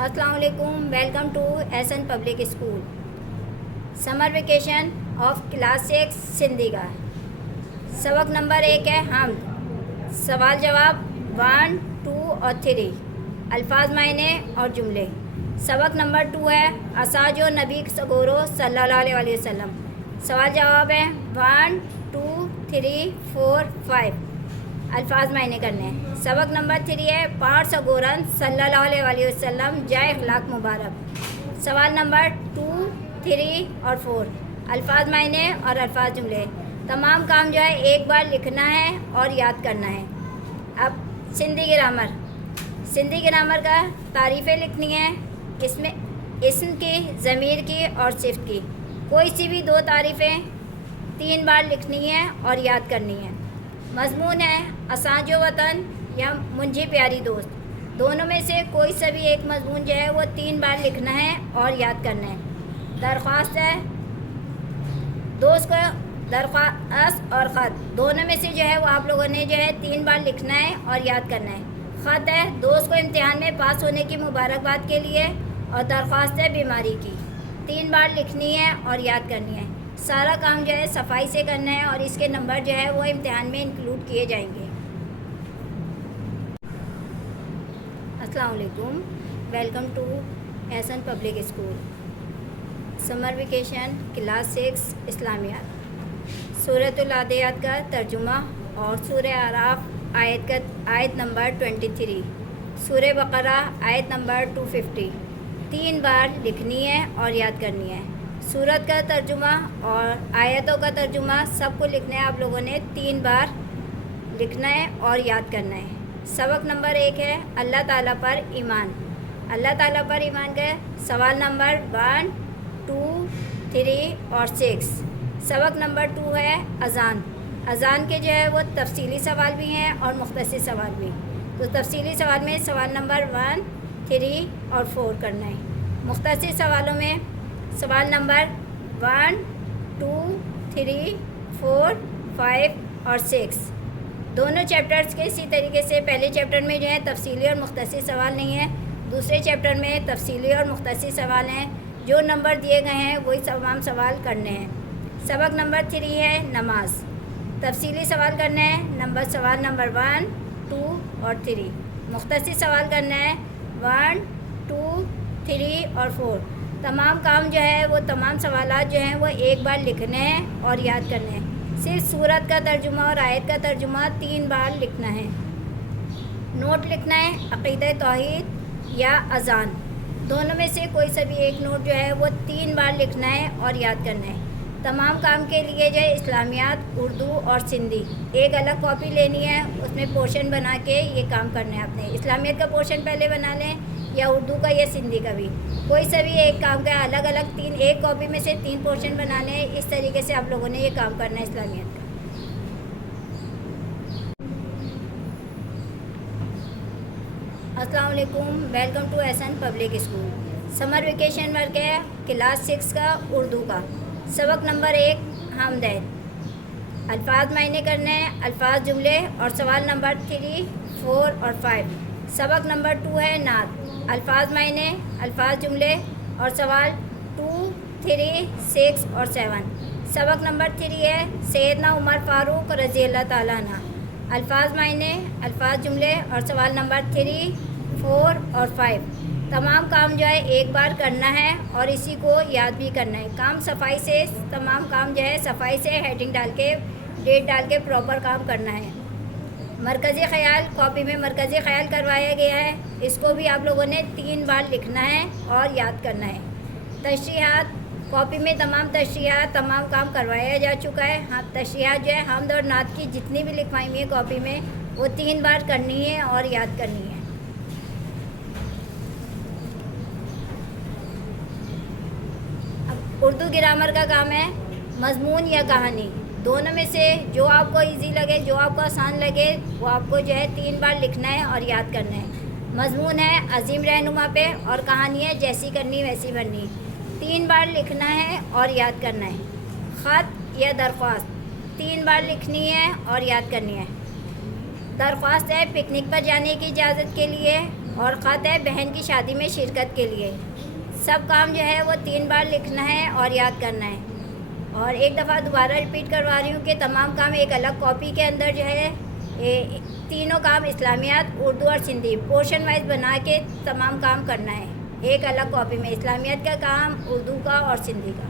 السلام علیکم. Welcome to ایسن public school. Summer vacation of class 6 Sindhi کا سبق نمبر 1 ہے حمد. سوال جواب 1 2 اور 3. الفاظ معنی اور جملے. سبق نمبر 2 ہے اساجو نبی سگورو صلی اللہ علیہ وسلم. سوال جواب ہے 1 2 3 4 5. الفاظ معنی کرنے ہیں. سبق نمبر 3 ہے پار سگورن صلی اللہ علیہ وسلم جائے اخلاق مبارک. سوال نمبر 2 3 اور 4. الفاظ معنی اور الفاظ جملے. تمام کام جو ہے ایک بار لکھنا ہے اور یاد کرنا ہے. اب سندھی گرامر کا تعریفیں لکھنی ہیں. اس میں اسم کی، ضمیر کی اور صفت کی کوئی سی بھی 2 تعریفیں 3 بار لکھنی ہیں اور یاد کرنی ہیں. مضمون ہے اساجو وطن یا منجھی پیاری دوست. دونوں میں سے کوئی سا بھی ایک مضمون جو ہے وہ 3 بار لکھنا ہے اور یاد کرنا ہے. درخواست ہے دوست کو، درخواست اور خط دونوں میں سے جو ہے وہ آپ لوگوں نے جو ہے 3 بار لکھنا ہے اور یاد کرنا ہے. خط ہے دوست کو امتحان میں پاس ہونے کی مبارکباد کے لیے، اور درخواست ہے بیماری کی. 3 بار لکھنی ہے اور یاد کرنی ہے. سارا کام جو ہے صفائی سے کرنا ہے اور اس کے نمبر جو ہے وہ امتحان میں انکلوڈ کیے جائیں گے. السلام علیکم. ویلکم ٹو ایسن public school. Summer vacation class 6 اسلامیات. سورۃ العادیات کا ترجمہ اور سورہ اعراف آیت نمبر 23. سورہ بقرہ آیت نمبر 250. 3 بار لکھنی ہے اور یاد کرنی ہے. سورت کا ترجمہ اور آیتوں کا ترجمہ سب کو لکھنا ہے. آپ لوگوں نے 3 بار لکھنا ہے اور یاد کرنا ہے. سبق نمبر 1 ہے اللہ تعالیٰ پر ایمان. اللہ تعالیٰ پر ایمان کا سوال نمبر 1 2 3 اور 6. سبق نمبر 2 ہے اذان. اذان کے جو ہے وہ تفصیلی سوال بھی ہیں اور مختصر سوال بھی. تو تفصیلی سوال میں سوال نمبر 1 3 اور 4 کرنا ہے. مختصر سوالوں میں سوال نمبر 1 2 3 4 5 اور 6. دونوں چیپٹرز کے اسی طریقے سے پہلے چیپٹر میں جو ہے تفصیلی اور مختصر سوال نہیں ہے، دوسرے چیپٹر میں تفصیلی اور مختصر سوال ہیں. جو نمبر دیے گئے ہیں وہی تمام سوال کرنے ہیں. سبق نمبر 3 ہے نماز. تفصیلی سوال کرنا ہے. سوال نمبر 1 2 اور 3. مختصر سوال کرنا ہے 1 2 3 اور 4. تمام کام جو ہے وہ تمام سوالات جو ہیں وہ ایک بار لکھنے ہیں اور یاد کرنے ہیں. صرف سورت کا ترجمہ اور آیت کا ترجمہ 3 بار لکھنا ہے. نوٹ لکھنا ہے عقیدہ توحید یا اذان. دونوں میں سے کوئی سا بھی ایک نوٹ جو ہے وہ 3 بار لکھنا ہے اور یاد کرنا ہے. تمام کام کے لیے جو ہے اسلامیات اردو اور سندھی ایک الگ کاپی لینی ہے. اس میں پورشن بنا کے یہ کام کرنا ہے. اپنے اسلامیات کا پورشن پہلے بنا لیں یا اردو کا یا سندھی کا بھی کوئی سا بھی ایک کام کا الگ الگ ایک کاپی میں سے 3 پورشن بنا لیں. اس طریقے سے آپ لوگوں نے یہ کام کرنا ہے اسلامیات کا. السلام علیکم. ویلکم ٹو ایسن public school. Summer vacation work ہے کلاس 6 کا اردو کا. سبق نمبر 1 حمد ہے. الفاظ معنی کرنے ہیں، الفاظ جملے اور سوال نمبر 3 4 اور 5. سبق نمبر 2 ہے نعت. الفاظ معنی، الفاظ جملے اور سوال 2 3 6 اور 7. سبق نمبر 3 ہے سیدنا عمر فاروق رضی اللہ تعالیٰ عنہ. الفاظ معنی، الفاظ جملے اور سوال نمبر 3 4 اور 5. تمام کام جو ہے ایک بار کرنا ہے اور اسی کو یاد بھی کرنا ہے. کام صفائی سے، تمام کام جو ہے صفائی سے ہیڈنگ ڈال کے ڈیٹ ڈال کے پراپر کام کرنا ہے. مرکزی خیال کاپی میں مرکزی خیال کروایا گیا ہے. اس کو بھی آپ لوگوں نے 3 بار لکھنا ہے اور یاد کرنا ہے. تشریحات کاپی میں تمام تشریحات تمام کام کروایا جا چکا ہے. ہاں تشریحات جو ہے حمد اور نعت کی جتنی بھی لکھوائی ہوئی ہے کاپی میں وہ 3 بار کرنی ہے اور یاد کرنی ہے. اب اردو گرامر کا کام ہے مضمون یا کہانی. دونوں میں سے جو آپ کو ایزی لگے، جو آپ کو آسان لگے وہ آپ کو جو ہے 3 بار لکھنا ہے اور یاد کرنا ہے. مضمون ہے عظیم رہنما پہ اور کہانی ہے جیسی کرنی ویسی بننی. 3 بار لکھنا ہے اور یاد کرنا ہے. خط یا درخواست 3 بار لکھنی ہے اور یاد کرنی ہے. درخواست ہے پکنک پر جانے کی اجازت کے لیے اور خط ہے بہن کی شادی میں شرکت کے لیے۔ سب کام جو ہے وہ 3 بار لکھنا ہے اور یاد کرنا ہے۔ اور ایک دفعہ دوبارہ ریپیٹ کروا رہی ہوں کہ تمام کام ایک الگ کاپی کے اندر جو ہے تینوں کام اسلامیات، اردو اور سندھی پورشن وائز بنا کے تمام کام کرنا ہے، ایک الگ کاپی میں اسلامیات کا کام، اردو کا اور سندھی کا۔